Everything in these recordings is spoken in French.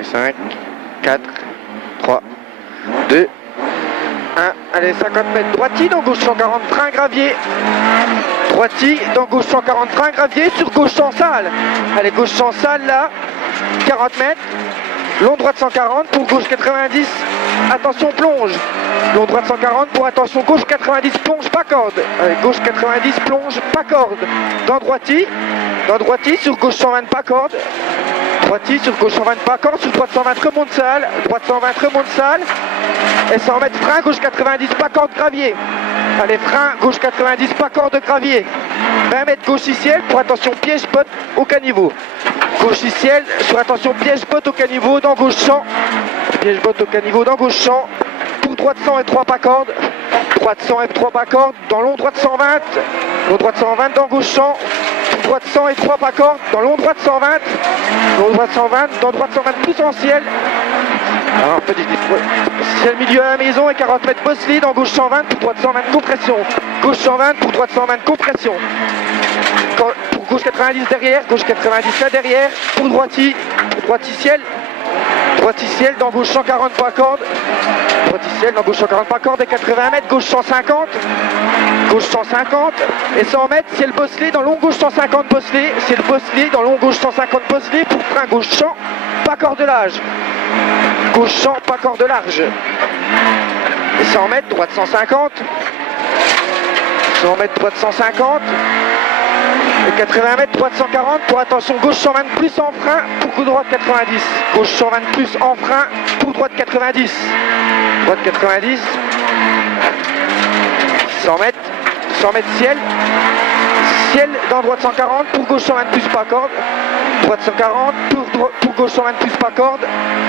Allez, 5, 4, 3, 2, 1. Allez, 50 mètres droiti, dans gauche 140, frein gravier. Droiti, dans gauche 140, frein gravier, sur gauche sans salle. Allez, gauche sans salle là, 40 mètres. Long droite 140 pour gauche 90. Attention plonge. Long droite 140 pour attention gauche 90, plonge pas corde. Allez, gauche 90, plonge pas corde. Dans droiti sur gauche 120 pas corde. Droiti sur gauche 120 pas corde, sur droite 120 remonte salle. Droite 120 remonte salle. Et 100 mètres frein gauche 90 pas corde gravier. Allez, frein gauche 90 pas corde gravier. 20 mètres gauche ciel pour attention piège pote au caniveau. Gauche ciel sur attention piège botte au caniveau dans gauche 100. Piège botte au caniveau dans gauche 100. Pour droite 100 et 3 pas corde. Droite 100 et 3 pas corde. Dans long droite 120. Long droite 120 dans gauche 100. Pour droite 100 et 3 pas corde. Dans long droite 120. Long droite 120. Dans droite 120 plus en ciel. Alors petit ciel milieu à la maison et 40 mètres Bosley dans gauche 120 pour droite 120 compression. Gauche 120 pour droite 120 compression. Pour gauche 90 derrière, gauche 90 là derrière, pour droiti ciel dans gauche 140 pas corde, droiti ciel dans gauche 140 pas corde et 80 mètres, gauche 150 et 100 mètres, ciel Bosley dans long gauche 150 Bosley, ciel Bosley dans long gauche 150 Bosley pour frein gauche 100, pas cordelage, gauche 100, pas cordelage, et 100 mètres, droite 150, 100 mètres, droite 150, et 80 mètres, droite 140 pour attention gauche 120 plus en frein pour coup droite 90. Gauche 120 plus en frein pour droite 90. Droite 90. 100 mètres ciel. Ciel dans droite 140 pour gauche 120 plus pas corde. Droite 140 pour gauche 120 plus pas corde.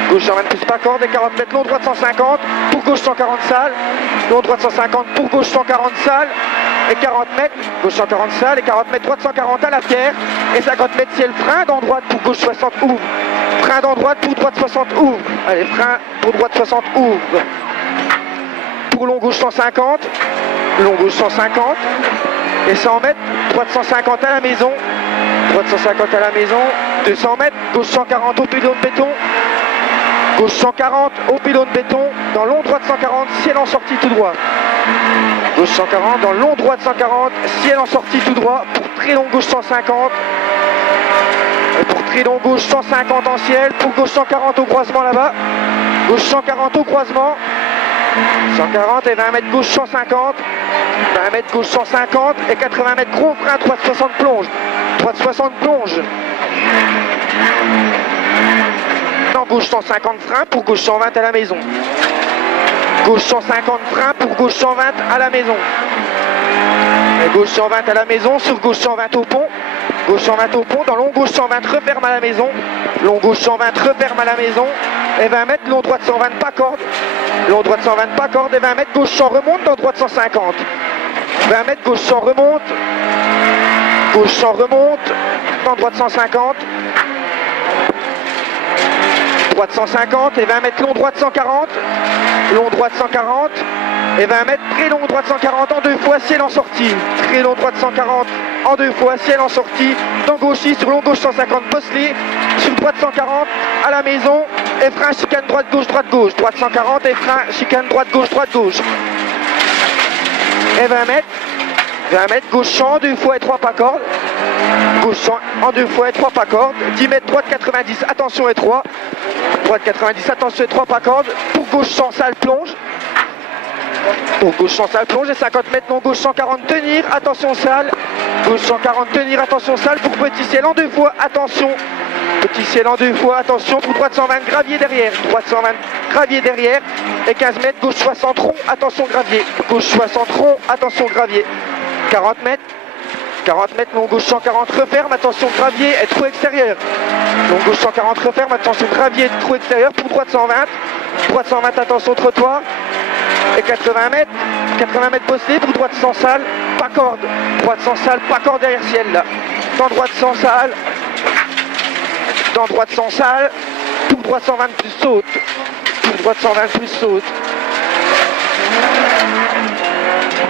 Gauche 120 plus pas corde et 40 mètres long droite 150 pour gauche 140 salle. Long droite 150 pour gauche 140 salle. Et 40 mètres, gauche 140 salle et 40 mètres droite 140 à la pierre. Et 50 mètres ciel frein dans droite pour gauche 60 ouvre. Frein dans droite pour droite 60 ouvre. Allez, frein pour droite 60 ouvre. Pour long gauche 150. Long gauche 150. Et 100 mètres, droite 150 à la maison. Droite 150 à la maison. 200 mètres, gauche 140 au pylône béton. Gauche 140 au pylône béton. Dans long droite 140, ciel en sortie tout droit. Gauche 140, dans long droite 140, ciel en sortie tout droit, pour très long gauche 150, et pour très long gauche 150 en ciel, pour gauche 140 au croisement là-bas, gauche 140 au croisement, 140 et 20 mètres gauche 150, 20 mètres gauche 150 et 80 mètres gros frein, droite 60 plonge, droite 60 plonge. Dans gauche 150 frein, pour gauche 120 à la maison. Gauche 150 frein pour gauche 120 à la maison. Et gauche 120 à la maison, sur gauche 120 au pont. Gauche 120 au pont, dans long gauche 120 referme à la maison. Long gauche 120 referme à la maison. Et 20 mètres, long droite 120 pas corde. Long droite 120 pas corde et 20 mètres, gauche 100 remonte dans droite 150. 20 mètres, gauche 100 remonte. Gauche 100 remonte dans droite 150. Droite 150 et 20 mètres long droite 140. Long droite 140 et 20 mètres très long droite 140 en deux fois ciel en sortie. Très long droite 140 en deux fois ciel en sortie. Dans gauchis sur long gauche 150 Bosley. Sur droite 140 à la maison. Et frein chicane droite gauche droite gauche. Droite 140 et frein chicane droite gauche. Et 20 mètres. 20 mètres gauche 100 en deux fois et 3 pas corde. Gauche 100 en deux fois et 3 pas corde. 10 mètres droite 90 attention et 3. Droite 90 attention et 3 pas corde. Pour gauche 100 salle plonge. Pour gauche 100 salle plonge et 50 mètres long gauche 140 tenir attention salle. Gauche 140 tenir attention salle pour petit ciel en deux fois attention. Petit ciel en deux fois attention pour droite 120 gravier derrière. Droite 120 gravier derrière et 15 mètres gauche 60 rond attention gravier. Gauche 60 rond attention gravier. 40 mètres. 40 mètres, long gauche 140 referme, attention gravier et trou extérieur. Long gauche 140 referme, attention gravier et trou extérieur pour droite 120. Droite 120, attention trottoir. Et 80 mètres Bosley pour droite 100 salle, pas corde. Droite 100 salle, pas corde derrière ciel là. Dans droite 100 salle. Dans droite 100 salle. Pour droite 120 plus saute. Pour droite 120 plus saute.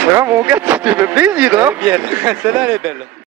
Vraiment mon gars, tu te fais plaisir hein. Elle est belle, celle-là elle est belle.